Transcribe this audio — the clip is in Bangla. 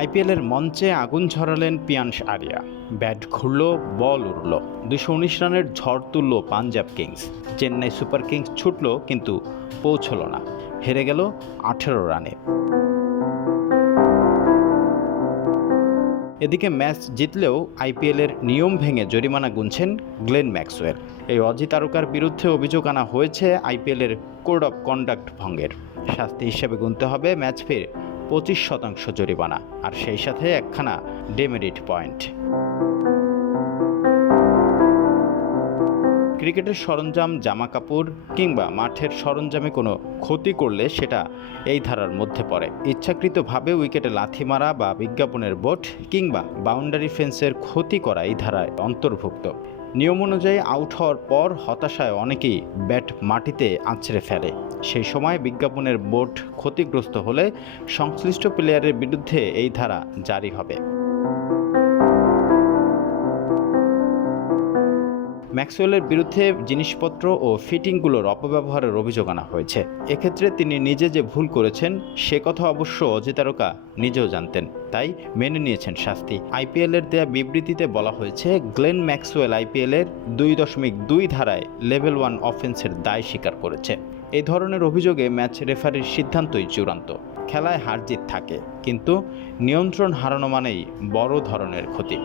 আইপিএলের মঞ্চে আগুন ঝরালেন পিয়ান্স আরিয়া। ব্যাট ঘুরল, বল উড়ল, 219 রানের ঝড় তুলল Punjab Kings. Chennai Super Kings ছুটল কিন্তু পৌঁছল না, হেরে গেল 18 রানে। এদিকে ম্যাচ জিতলেও আইপিএলের নিয়ম ভেঙে জরিমানা গুনছেন গ্লেন ম্যাক্সওয়েল। এই অজি তারকার বিরুদ্ধে অভিযোগ আনা হয়েছে আইপিএলের কোড অফ কন্ডাক্ট ভঙ্গের। শাস্তি হিসেবে গুনতে হবে ম্যাচ ফির 25% জরিমানা, আর সেই সাথে একখানা ডেমেরিট পয়েন্ট। ক্রিকেটের সরঞ্জাম, জামা কাপড় কিংবা মাঠের সরঞ্জামে কোনো ক্ষতি করলে সেটা এই ধারার মধ্যে পড়ে। ইচ্ছাকৃতভাবে উইকেটে লাথি মারা বা বিজ্ঞাপনের বোর্ড কিংবা বাউন্ডারি ফেন্সের ক্ষতি করা এই ধারায় অন্তর্ভুক্ত। নিয়ম অনুযায়ী আউট হওয়ার পর হতাশায় অনেকেই ব্যাট মাটিতে আছড়ে ফেলে। সেই সময় বিজ্ঞাপনের বোর্ড ক্ষতিগ্রস্ত হলে সংশ্লিষ্ট প্লেয়ারের বিরুদ্ধে এই ধারা জারি হবে। ম্যাক্সওয়েলের বিরুদ্ধে জিনিসপত্র ও ফিটিংগুলোর অপব্যবহারের অভিযোগ আনা হয়েছে। এক্ষেত্রে তিনি নিজে যে ভুল করেছেন সে কথা অবশ্য অজি তারকা নিজেও জানতেন, তাই মেনে নিয়েছেন শাস্তি। আইপিএলের দেয়া বিবৃতিতে বলা হয়েছে, গ্লেন ম্যাক্সওয়েল আইপিএলের 2.2 ধারায় লেভেল 1 অফেন্সের দায় স্বীকার করেছে। এই ধরনের অভিযোগে ম্যাচ রেফারির সিদ্ধান্তই চূড়ান্ত। খেলায় হার জিত থাকে, কিন্তু নিয়ন্ত্রণ হারানো মানেই বড় ধরনের ক্ষতি।